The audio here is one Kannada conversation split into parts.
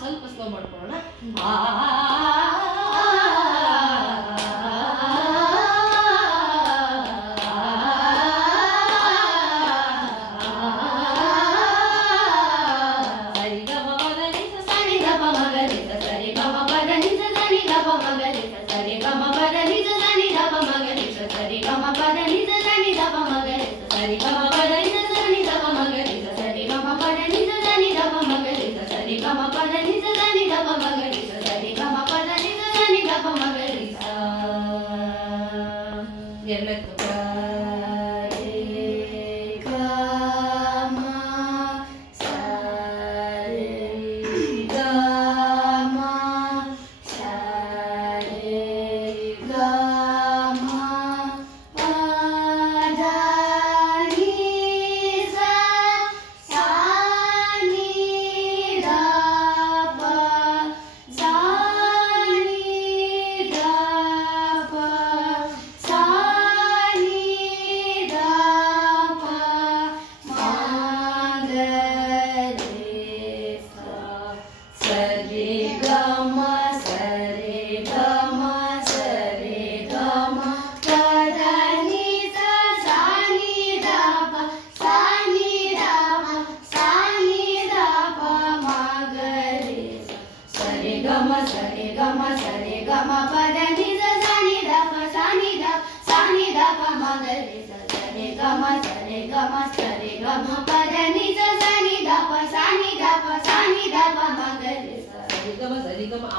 ಸ್ವಲ್ಪ ಸ್ಲೋ ಮಾಡ್ಕೊಳ್ಳೋಣ.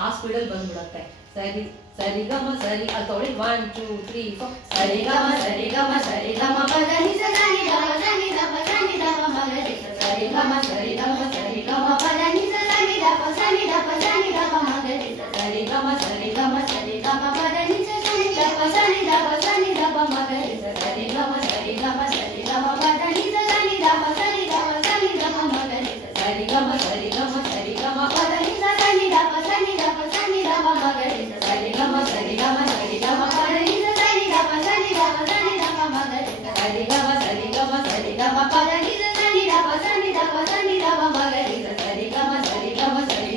ಆ ಸ್ಪೀಡಲ್ಲಿ ಬಂದ್ಬಿಡುತ್ತೆ. ಸರಿ ಸರಿ ಗಮ ಸರಿ ಅದು ತೊಳಿ 1 2 3 4 ಸರಿ ಗಮ ಸರಿ ಗಮ ಸರಿ ಗಮ ಪದ ನಿ ಸ ನಿ ದ ಪ ಸ ನಿ ದ ಪ ಸ ನಿ ದ ಪ ಮ ಗ ರಿ ಸ ಸರಿ ಗಮ ಸರಿ ಗಮ ಪದ ನಿ ಸ ನಿ ದ ಪ ಸ ನಿ ದ ಪ ಸ ನಿ ದ ಪ ಮ ಗ ರಿ ಸ ಸರಿ ಗಮ ಪದ ನಿ ಸ ನಿ ದ ಪ ಸ ನಿ ದ ಪ ಸ ನಿ ದ ಪ ಮ ಗ ರಿ ಸ ಸರಿ ಗಮ ಪದ ನಿ ಸ ನಿ ದ ಪ ಸ ನಿ ದ ಪ ಸ ನಿ ದ ಪ ಮ ಗ ರಿ ಸ ಸರಿ ಗಮ ಪದ ನಿ ಸ ನಿ ದ ಪ ಸ ನಿ ದ ಪ ಸ ನಿ ದ ಪ ಮ ಗ ರಿ ಸ ಸರಿ ಗಮ ಪದ ನಿ ಸ ನಿ ದ ಪ ಸ ನಿ ದ ಪ ಸ ನಿ ದ ಪ ಮ ಗ ರಿ ಸ ಸರಿ ಗಮ ಪದ ನಿ ಸ ನಿ ದ ಪ ಸ ನಿ ದ ಪ ಸ ನಿ ದ ಪ ಮ ಗ ರಿ ಸ ಸರಿ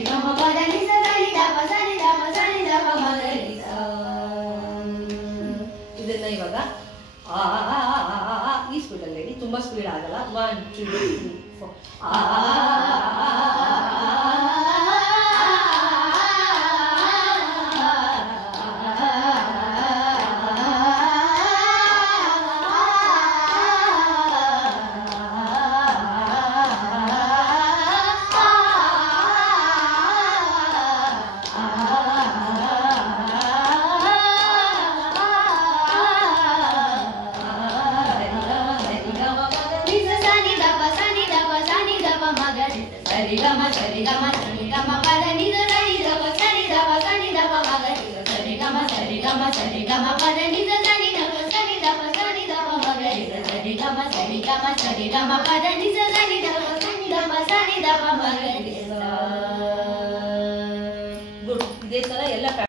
ಗಮ ಪದ ನಿ ಸ ನಿ ದ ಪ ಸ ನಿ ದ ಪ ಮ ಗ ರಿ ಸ. ಇದನ್ನ ಇವಾಗ ಈ ಸ್ಪೀಡಲ್ಲಿ ಹೇಳಿ, ತುಂಬಾ ಸ್ಪೀಡ್ ಆಗಲ್ಲ. 1 2 3 4 Sari gama pada ni sa ni da pa sa ni da pa ma ga ri sa.